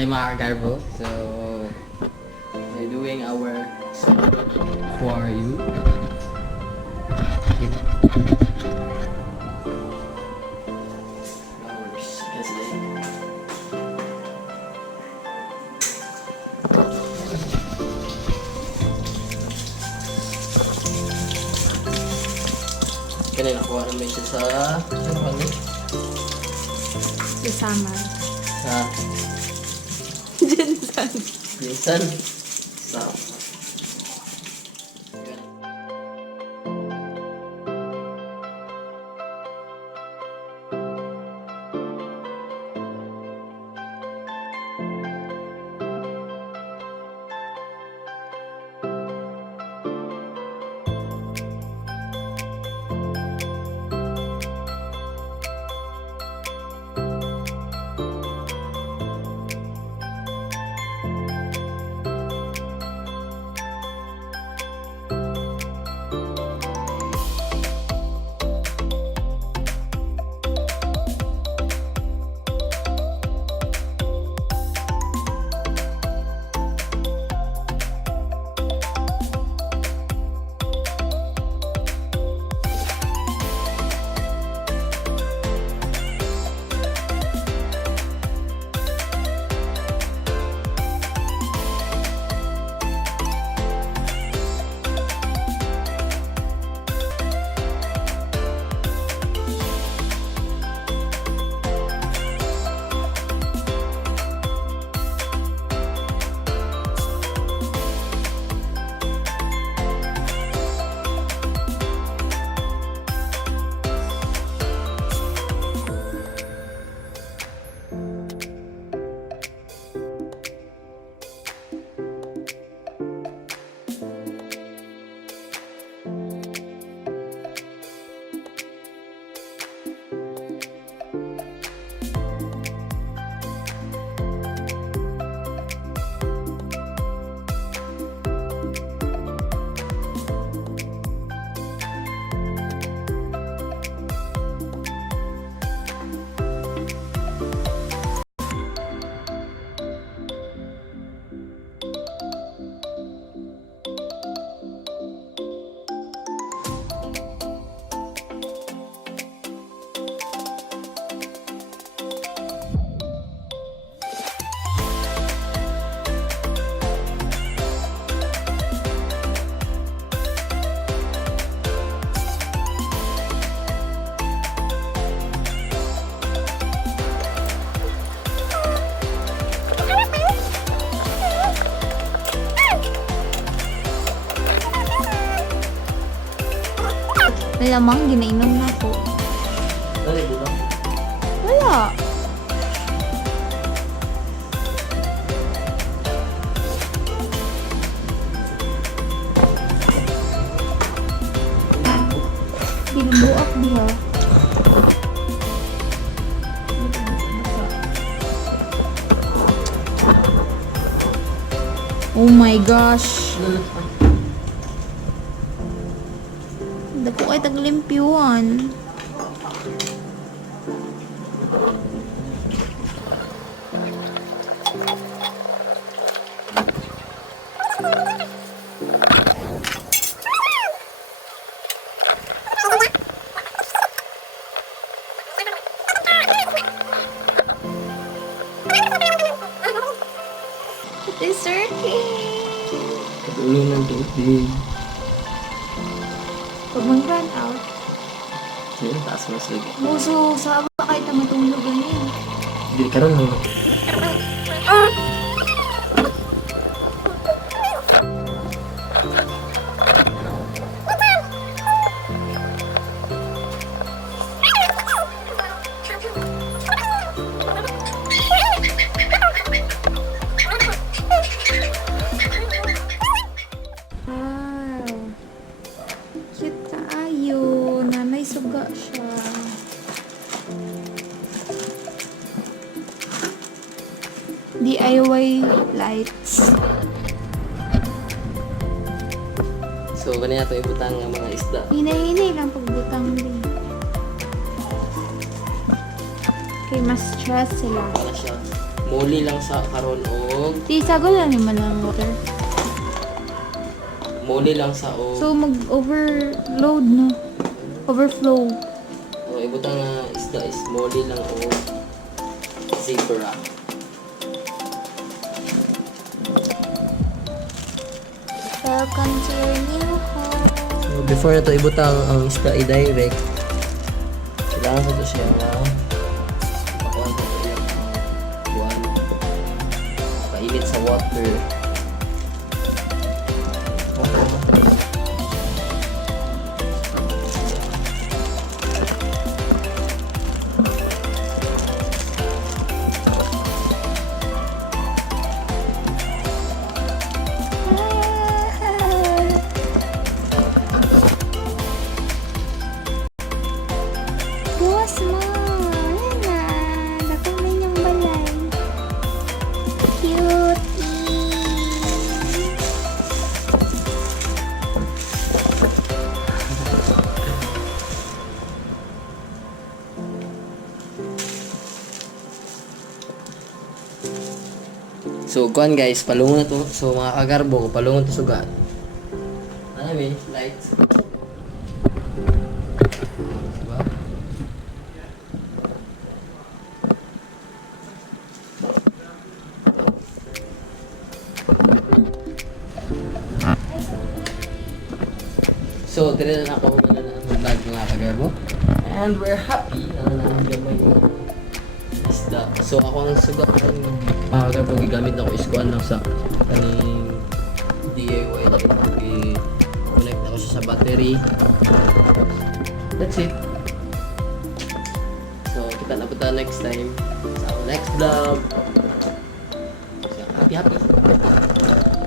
Hi mga Garbo. So, we're doing our for you. Flowers. Kasi kanina nakuha namin siya sa ano kami? Isama. Sa Jensen. Minsan sa Malamang ginainom na ko. dali di ba? Wala. Binubuak diha. Oh my gosh. Dako ay taglimpyuan. Deserting. Ulo ng tubig. Pag mag-run out, Sige, taas mas lagi. muso sa aba kahit na matulog ganyan. Hindi ka rin no. Wow. Cute kaayo. Nanay suga siya. DIY lights. So, kanina ito ibutang ng mga isda. Hinay-hinay lang pagbutang din. Okay, mas stress sila. Para siya muli lang sa karon og Di, sagol lang naman ang water. muli lang sa og So, mag-overload, no? Overflow. o ibutang nga isda is muli lang og zebra. Welcome to your new home. So, before na to ibutang ang isda i-direct, kailangan sa to siya nga pakuha ko yung buwan painit sa water. Buwas mo. Ayan na. Nakamay niyang balay. Cutie. So, kuhan guys, palungon na to. So, mga kagarbo, palungon to sugat. Ano may lights? Diba? So, tira na ako na vlog mga kagarbo. And we're happy na nandiyan yung isda. So, ako ang sugat ng mga kagarbo, gigamit na ko is kuhan lang sa kaning DIY na i-connect ako siya sa battery. That's it. So, kita na po tayo next time sa our next vlog. So, happy.